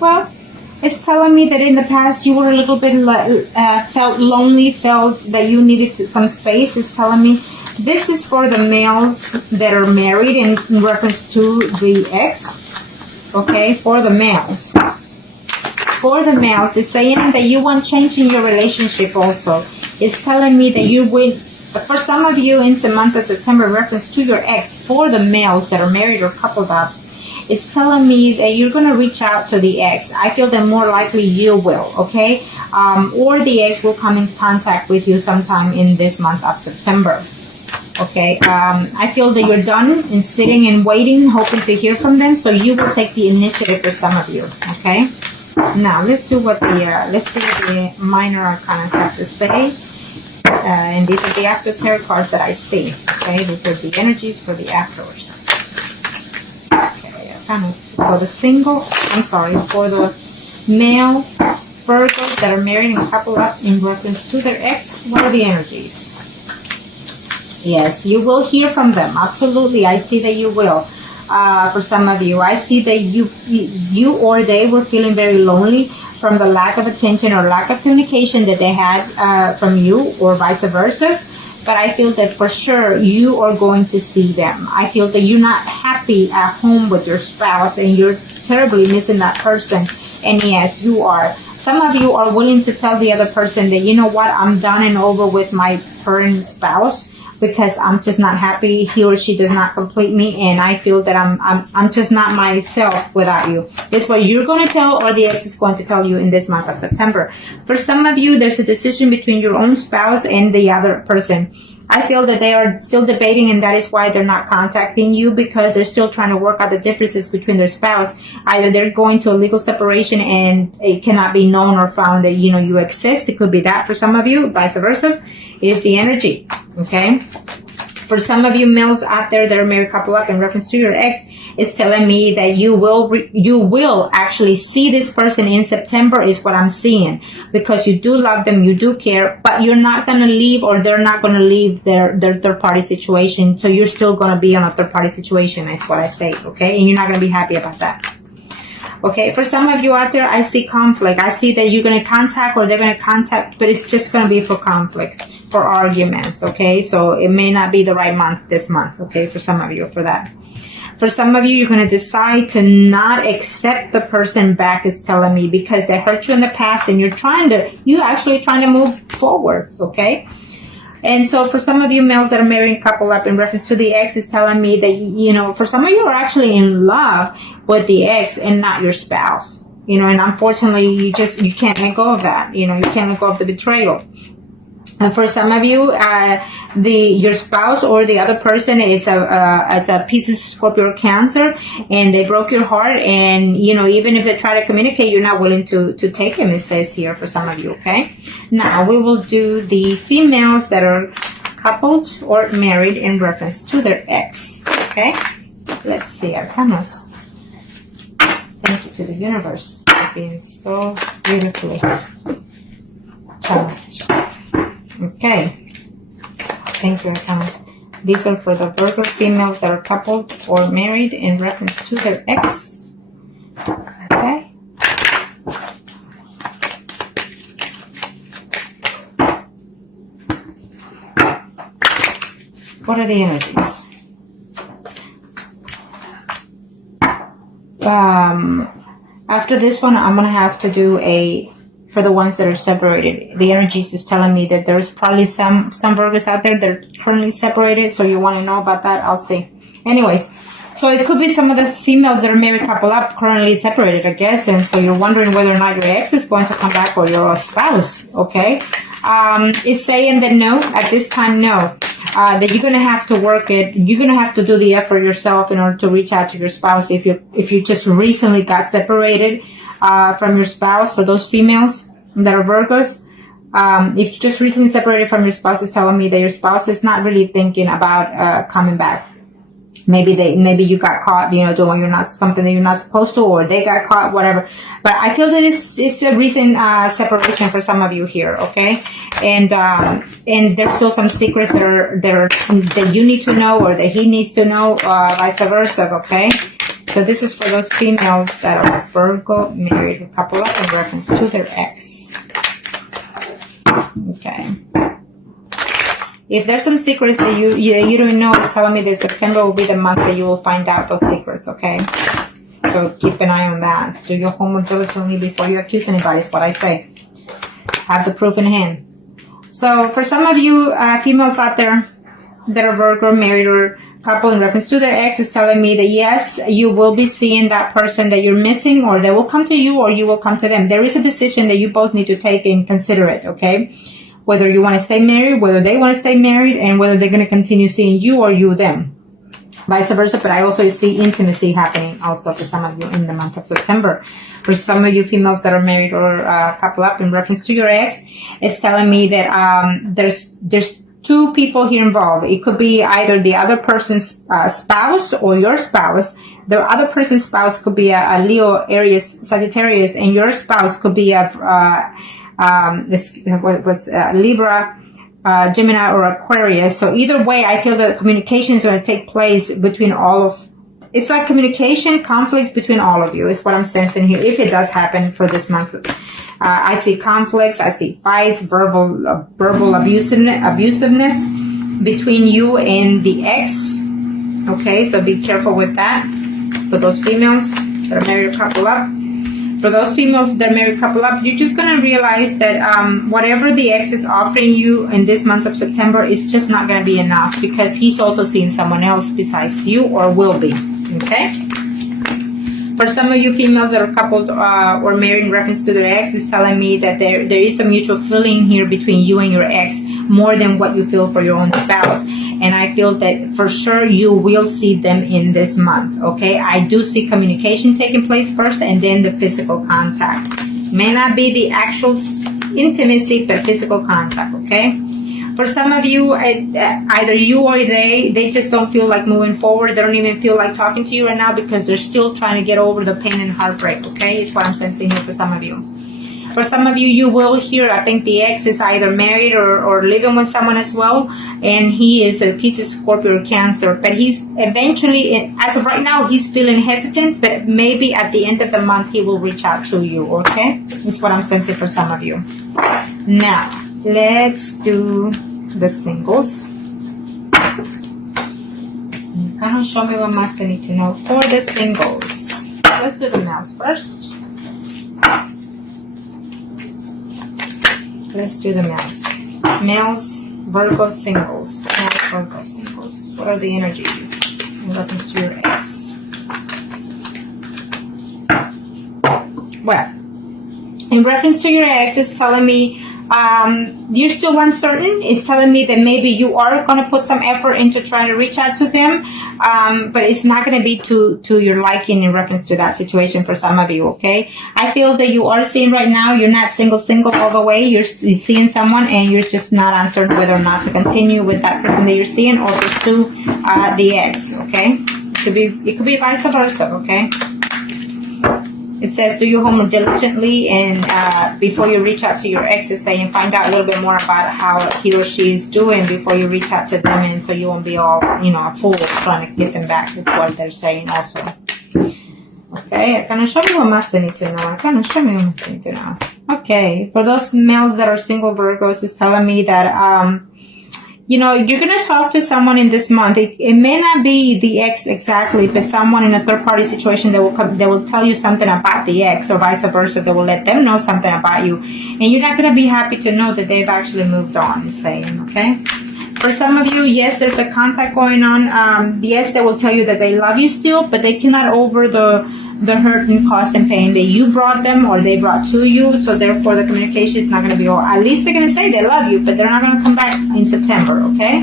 Well, it's telling me that in the past you were a little bit felt lonely, felt that you needed some space. It's telling me this is for the males that are married in reference to the ex. Okay, for the males. For the males, it's saying that you want change in your relationship also. It's telling me that you will, for some of you in the month of September, in reference to your ex, for the males that are married or coupled up, it's telling me that you're going to reach out to the ex. I feel that more likely you will, okay? Or the ex will come in contact with you sometime in this month of September, okay? I feel that you're done in sitting and waiting, hoping to hear from them, so you will take the initiative for some of you, okay? Now, let's do what let's see what the minor arcanas have to say. And these are the after tarot cards that I see, okay? These are the energies for the afterwards. For the single, for the male Virgos that are married and coupled up in reference to their ex, what are the energies? Yes, you will hear from them. Absolutely, I see that you will. For some of you, I see that you or they were feeling very lonely from the lack of attention or lack of communication that they had from you, or vice versa. But I feel that for sure you are going to see them. I feel that you're not happy at home with your spouse and you're terribly missing that person. And yes, you are. Some of you are willing to tell the other person that, you know what, I'm done and over with my current spouse because I'm just not happy. He or she does not complete me, and I feel that I'm just not myself without you. That's what you're going to tell, or the ex is going to tell you in this month of September. For some of you, there's a decision between your own spouse and the other person. I feel that they are still debating, and that is why they're not contacting you, because they're still trying to work out the differences between their spouse. Either they're going to a legal separation and it cannot be known or found that, you know, you exist. It could be that for some of you, vice versa, is the energy, okay? For some of you males out there that are married couple up in reference to your ex, it's telling me that you will actually see this person in September is what I'm seeing, because you do love them, you do care, but you're not going to leave, or they're not going to leave their third party situation. So you're still going to be on a third party situation, is what I say, okay? And you're not going to be happy about that. Okay, for some of you out there, I see conflict. I see that you're going to contact, or they're going to contact, but it's just going to be for conflict, for arguments, okay? So it may not be the right month this month, okay, for some of you for that. For some of you, you're going to decide to not accept the person back, is telling me, because they hurt you in the past and you're actually trying to move forward, okay? And so for some of you males that are married and couple up in reference to the ex, is telling me that, you know, for some of you are actually in love with the ex and not your spouse, you know, and unfortunately you can't let go of that, you know, you can't let go of the betrayal. And for some of you, your spouse or the other person, it's a Pisces, Scorpio, or Cancer, and they broke your heart. And, you know, even if they try to communicate, you're not willing to take them, it says here for some of you, okay? Now, we will do the females that are coupled or married in reference to their ex, okay? Let's see, Arcanos. Thank you to the universe for being so beautifully challenged. Okay, thank you, Arcanos. These are for the Virgo females that are coupled or married in reference to their ex. Okay. What are the energies? After this one, I'm going to have to do for the ones that are separated. The energies is telling me that there's probably some Virgos out there that are currently separated. So you want to know about that? I'll see. Anyways, so it could be some of the females that are married couple up currently separated, I guess. And so you're wondering whether or not your ex is going to come back, or your spouse. Okay. It's saying that no, at this time, no. That you're going to have to work it. You're going to have to do the effort yourself in order to reach out to your spouse. If you just recently got separated from your spouse, for those females that are Virgos, if you just recently separated from your spouse, it's telling me that your spouse is not really thinking about coming back. Maybe you got caught, you know, doing something that you're not supposed to, or they got caught, whatever. But I feel that it's a recent separation for some of you here, okay? And there's still some secrets that you need to know, or that he needs to know, vice versa, okay? So this is for those females that are Virgo, married, a couple up in reference to their ex. Okay. If there's some secrets that you don't know, it's telling me that September will be the month that you will find out those secrets, okay? So keep an eye on that. Do your homework diligently before you accuse anybody, is what I say. Have the proof in hand. So for some of you females out there that are Virgo, married, or couple in reference to their ex, is telling me that yes, you will be seeing that person that you're missing, or they will come to you, or you will come to them. There is a decision that you both need to take and consider it, okay? Whether you want to stay married, whether they want to stay married, and whether they're going to continue seeing you or you them. Vice versa, but I also see intimacy happening also for some of you in the month of September. For some of you females that are married or couple up in reference to your ex, it's telling me that there's two people here involved. It could be either the other person's spouse or your spouse. The other person's spouse could be a Leo, Aries, Sagittarius, and your spouse could be a Libra, Gemini, or Aquarius. So either way, I feel that communication is going to take place between all of. It's like communication conflicts between all of you is what I'm sensing here. If it does happen for this month. I see conflicts, I see fights, verbal abusiveness between you and the ex. Okay, so be careful with that. For those females that are married or couple up. For those females that are married couple up, you're just going to realize that whatever the ex is offering you in this month of September is just not going to be enough, because he's also seeing someone else besides you, or will be. Okay? For some of you females that are coupled or married in reference to their ex, is telling me that there is a mutual feeling here between you and your ex, more than what you feel for your own spouse. And I feel that for sure you will see them in this month, okay? I do see communication taking place first, and then the physical contact. May not be the actual intimacy, but physical contact, okay? For some of you, either you or they just don't feel like moving forward. They don't even feel like talking to you right now, because they're still trying to get over the pain and heartbreak, okay? It's what I'm sensing here for some of you. For some of you, you will hear, I think the ex is either married or living with someone as well, and he is a Pisces, Scorpio, or Cancer. But he's eventually, as of right now, he's feeling hesitant, but maybe at the end of the month, he will reach out to you, okay? That's what I'm sensing for some of you. Now, let's do the singles. Kind of show me what must I need to know for the singles. Let's do the males first. Let's do the males. Males, Virgo singles. Males, Virgo singles. What are the energies in reference to your ex? Well, in reference to your ex, it's telling me you're still uncertain. It's telling me that maybe you are going to put some effort into trying to reach out to them, but it's not going to be to your liking in reference to that situation for some of you, okay? I feel that you are seeing right now, you're not single all the way. You're seeing someone, and you're just not uncertain whether or not to continue with that person that you're seeing, or pursue the ex, okay? It could be vice versa, okay? It says, do your homework diligently, and before you reach out to your ex, it's saying find out a little bit more about how he or she is doing before you reach out to them, and so you won't be all, a fool trying to get them back. Is what they're saying also. Okay, kind of show me what must I need to know. Okay, for those males that are single Virgos, it's telling me that you're going to talk to someone in this month. It may not be the ex exactly, but someone in a third-party situation that will tell you something about the ex, or vice versa. They will let them know something about you. And you're not going to be happy to know that they've actually moved on, it's saying, okay? For some of you, yes, there's a contact going on. Yes, they will tell you that they love you still, but they cannot over the hurt and cost and pain that you brought them or they brought to you. So therefore, the communication is not going to be all. At least they're going to say they love you, but they're not going to come back in September, okay?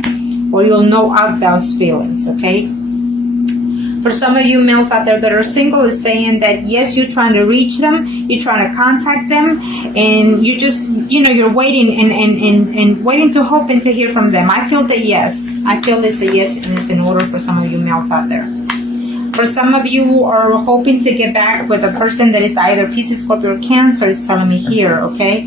Or you'll know of those feelings, okay? For some of you males out there that are single, is saying that yes, you're trying to reach them, you're trying to contact them, and you just, you're waiting and waiting to hope and to hear from them. I feel that yes. I feel it's a yes, and it's in order for some of you males out there. For some of you who are hoping to get back with a person that is either Pisces, Scorpio, or Cancer, is telling me here, okay?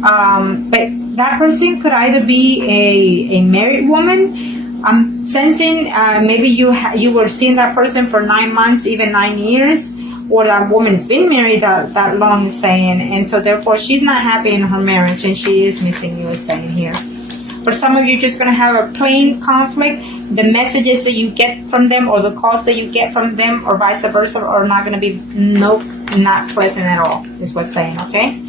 But that person could either be a married woman, I'm sensing maybe you were seeing that person for 9 months, even 9 years, or that woman's been married that long, saying, and so therefore she's not happy in her marriage and she is missing you, is saying here. For some of you, just going to have a plain conflict. The messages that you get from them or the calls that you get from them or vice versa are not going to be, nope, not pleasant at all, is what's saying, okay?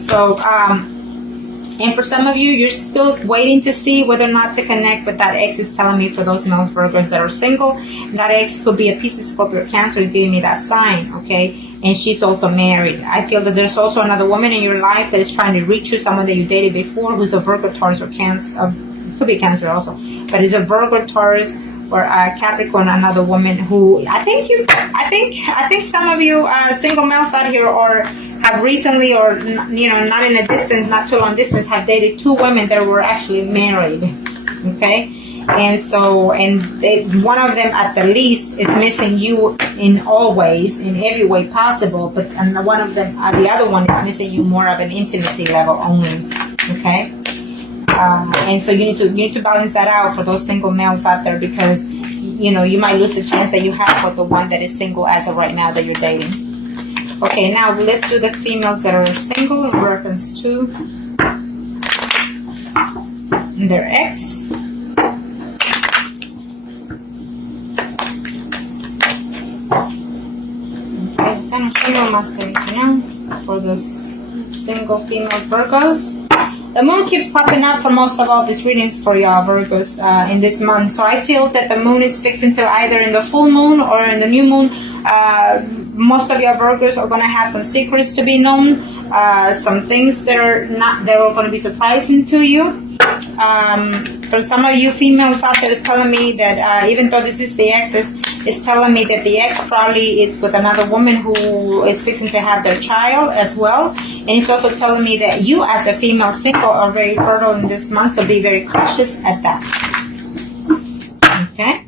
So, and for some of you, you're still waiting to see whether or not to connect, but that ex is telling me for those male Virgos that are single, that ex could be a Pisces, Scorpio, Cancer, is giving me that sign, okay? And she's also married. I feel that there's also another woman in your life that is trying to reach you, someone that you dated before who's a Virgo, Taurus, or Cancer, could be Cancer also, but is a Virgo, Taurus, or Capricorn, another woman who I think some of you single males out here or have recently, or you know, not in a distance, not too long distance, have dated 2 women that were actually married. Okay, and so one of them at the least is missing you in all ways, in every way possible, but and one of them, the other one is missing you more of an intimacy level only. Okay. And so you need to balance that out for those single males out there, because you know you might lose the chance that you have for the one that is single as of right now that you're dating. Okay, now let's do the females that are single in reference to their ex. Okay, kind of single masculine for those single female Virgos. The moon keeps popping up for most of all these readings for y'all Virgos in this month. So I feel that the moon is fixing to either in the full moon or in the new moon. Most of y'all Virgos are going to have some secrets to be known. Some things that are going to be surprising to you. For some of you females out there, it's telling me that even though this is the exes, it's telling me that the ex probably is with another woman who is fixing to have their child as well. And it's also telling me that you as a female single are very fertile in this month, so be very cautious at that. Okay?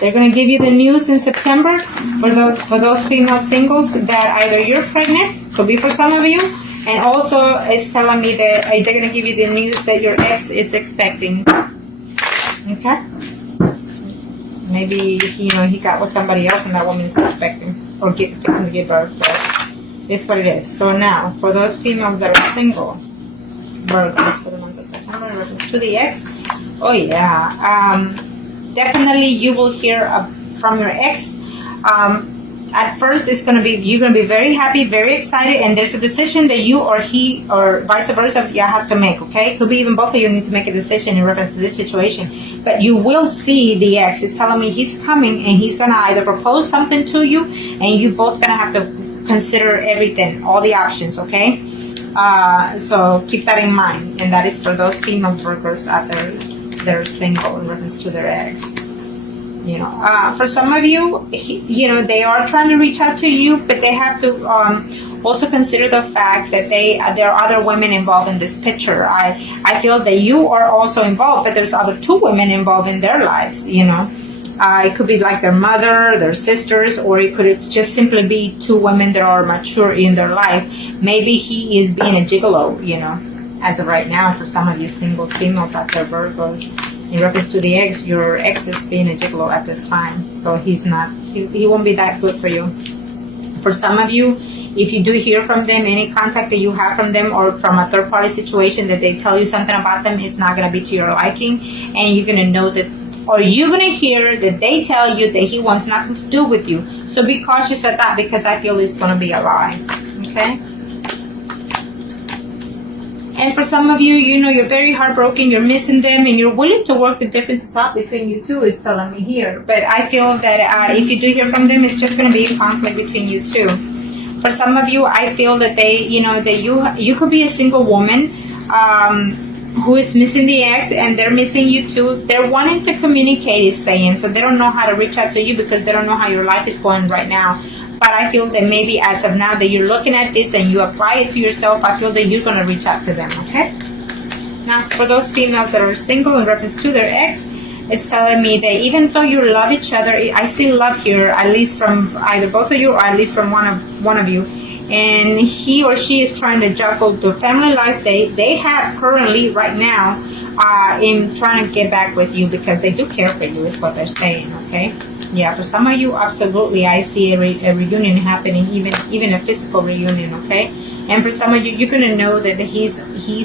They're going to give you the news in September for those female singles that either you're pregnant, could be for some of you, and also it's telling me that they're going to give you the news that your ex is expecting. Okay? Maybe, you know, he got with somebody else and that woman is expecting or fixing to give birth. So it's what it is. So now, for those females that are single, Virgos for the month of September, in reference to the ex, oh yeah, definitely you will hear from your ex. At first, you're gonna be very happy, very excited, and there's a decision that you or he or vice versa you have to make. Okay, could be even both of you need to make a decision in reference to this situation. But you will see the ex. It's telling me he's coming and he's gonna either propose something to you, and you both gonna have to consider everything, all the options. Okay, so keep that in mind, and that is for those female Virgos out there that are single in reference to their ex. You know, for some of you, you know, they are trying to reach out to you, but they have to also consider the fact that there are other women involved in this picture. I feel that you are also involved, but there's other 2 women involved in their lives. You know, it could be like their mother, their sisters, or it could just simply be 2 women that are mature in their life. Maybe he is being a gigolo. You know, as of right now, for some of you single females out there, Virgos. In reference to the ex, your ex is being a gigolo at this time. So he won't be that good for you. For some of you, if you do hear from them, any contact that you have from them or from a third party situation that they tell you something about them is not going to be to your liking. And you're going to know that, or you're going to hear that they tell you that he wants nothing to do with you. So be cautious of that, because I feel it's going to be a lie. Okay? And for some of you, you know, you're very heartbroken, you're missing them, and you're willing to work the differences out between you two, is telling me here. But I feel that if you do hear from them, it's just going to be a conflict between you two. For some of you, I feel that you could be a single woman who is missing the ex, and they're missing you too. They're wanting to communicate, is saying, so they don't know how to reach out to you because they don't know how your life is going right now. But I feel that maybe as of now that you're looking at this and you apply it to yourself, I feel that you're going to reach out to them, okay? Now, for those females that are single in reference to their ex, it's telling me that even though you love each other, I see love here, at least from either both of you or at least from one of you. and he or she is trying to juggle the family life they have currently right now in trying to get back with you because they do care for you, is what they're saying. Okay, yeah, for some of you, absolutely, I see a reunion happening, even a physical reunion. Okay, and for some of you, you're gonna know that he's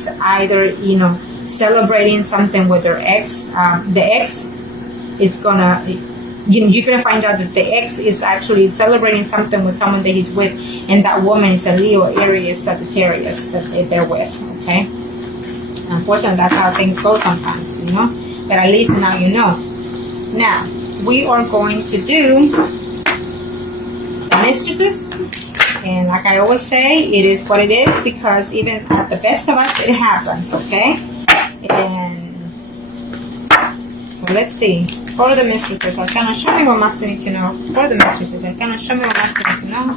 either, you know, celebrating something with their ex. The ex is gonna, you're gonna find out that the ex is actually celebrating something with someone that he's with, and that woman is a Leo, Aries, Sagittarius that they're with. Okay, unfortunately, that's how things go sometimes, you know. But at least now you know. Now we are going to do the mistresses, and like I always say, it is what it is, because even at the best of us, it happens. Okay, and so let's see. For the mistresses, Arcana, show me what Master need to know. For the mistresses, Arcana, show me what Master need to know.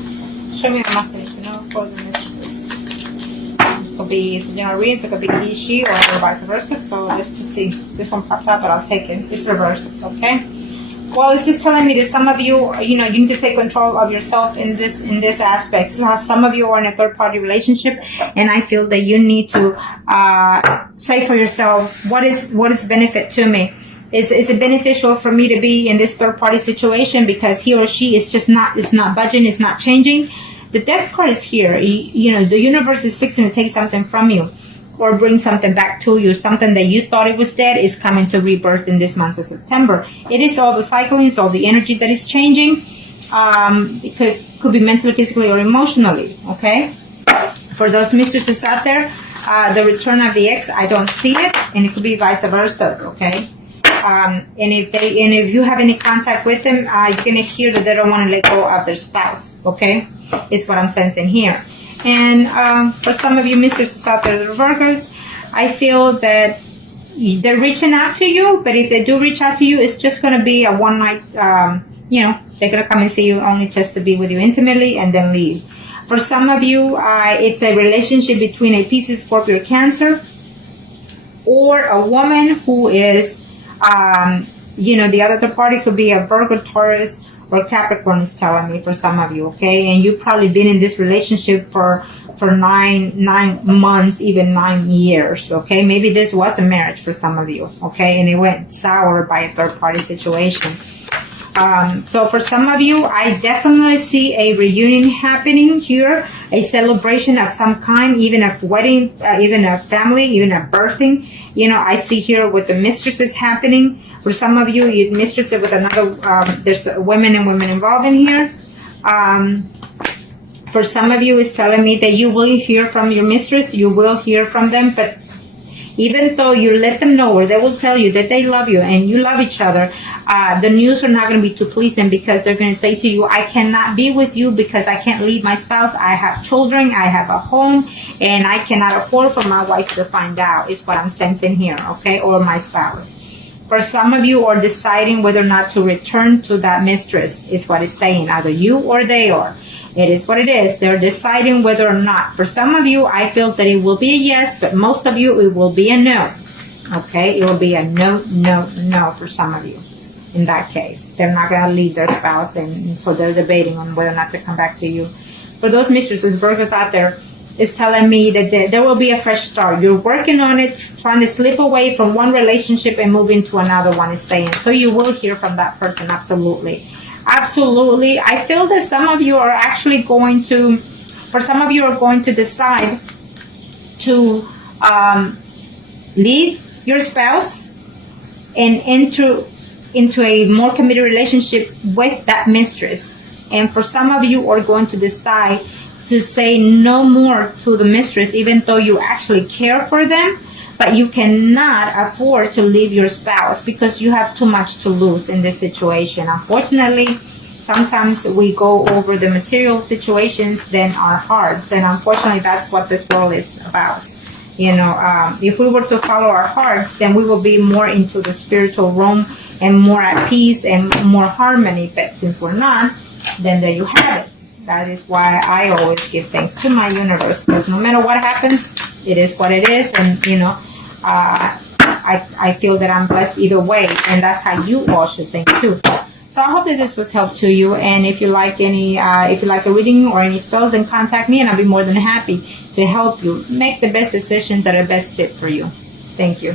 Show me what Master need to know for the mistresses. This could be, it's a general reading, so it could be he, she, or vice versa. So let's just see. This one popped up, but I'll take it. It's reversed, okay? Well, it's just telling me that some of you, you know, you need to take control of yourself in this aspect. So some of you are in a third-party relationship, and I feel that you need to say for yourself, what is benefit to me? Is it beneficial for me to be in this third-party situation because he or she is just not, it's not budging, it's not changing? The death card is here. You know, the universe is fixing to take something from you or bring something back to you. Something that you thought it was dead is coming to rebirth in this month of September. It is all the cycling, it's all the energy that is changing. It could be mentally, physically, or emotionally, okay? For those mistresses out there, the return of the ex, I don't see it, and it could be vice versa, okay? And if you have any contact with them, you're gonna hear that they don't want to let go of their spouse. Okay, is what I'm sensing here. And for some of you mistresses out there, the Virgos, I feel that they're reaching out to you. But if they do reach out to you, it's just gonna be a one night. You know, they're gonna come and see you only just to be with you intimately and then leave. For some of you, it's a relationship between a Pisces, Scorpio, Cancer, or a woman who is. You know, the other party could be a Virgo, Taurus, or Capricorn is telling me for some of you, okay? And you've probably been in this relationship for 9 months, even 9 years, okay? Maybe this was a marriage for some of you, okay? And it went sour by a third party situation. So for some of you, I definitely see a reunion happening here, a celebration of some kind, even a wedding, even a family, even a birthing. You know, I see here with the mistresses happening. For some of you, you mistresses with another, there's women and women involved in here. For some of you, it's telling me that you will hear from your mistress, you will hear from them, but even though you let them know, or they will tell you that they love you and you love each other, the news are not going to be too pleasing, because they're going to say to you, I cannot be with you because I can't leave my spouse. I have children, I have a home, and I cannot afford for my wife to find out, is what I'm sensing here, okay, or my spouse. For some of you are deciding whether or not to return to that mistress, is what it's saying, either you or they are. It is what it is. They're deciding whether or not. For some of you, I feel that it will be a yes, but most of you, it will be a no. Okay? It will be a no, no, no for some of you. In that case, they're not going to leave their spouse, and so they're debating on whether or not to come back to you. For those mistresses, Virgos out there, it's telling me that there will be a fresh start. You're working on it, trying to slip away from one relationship and move into another one, is saying. So you will hear from that person, absolutely. Absolutely. I feel that some of you are actually going to, for some of you are going to decide to leave your spouse and enter into a more committed relationship with that mistress. And for some of you are going to decide to say no more to the mistress, even though you actually care for them, but you cannot afford to leave your spouse because you have too much to lose in this situation. Unfortunately, sometimes we go over the material situations than our hearts, and unfortunately that's what this world is about. You know, if we were to follow our hearts, then we will be more into the spiritual realm and more at peace and more harmony. But since we're not, then there you have it. That is why I always give thanks to my universe, because no matter what happens, it is what it is. And, you know, I feel that I'm blessed either way, and that's how you all should think too. So I hope that this was help to you. And if you like if you like a reading or any spells, then contact me and I'll be more than happy to help you make the best decisions that are best fit for you. Thank you.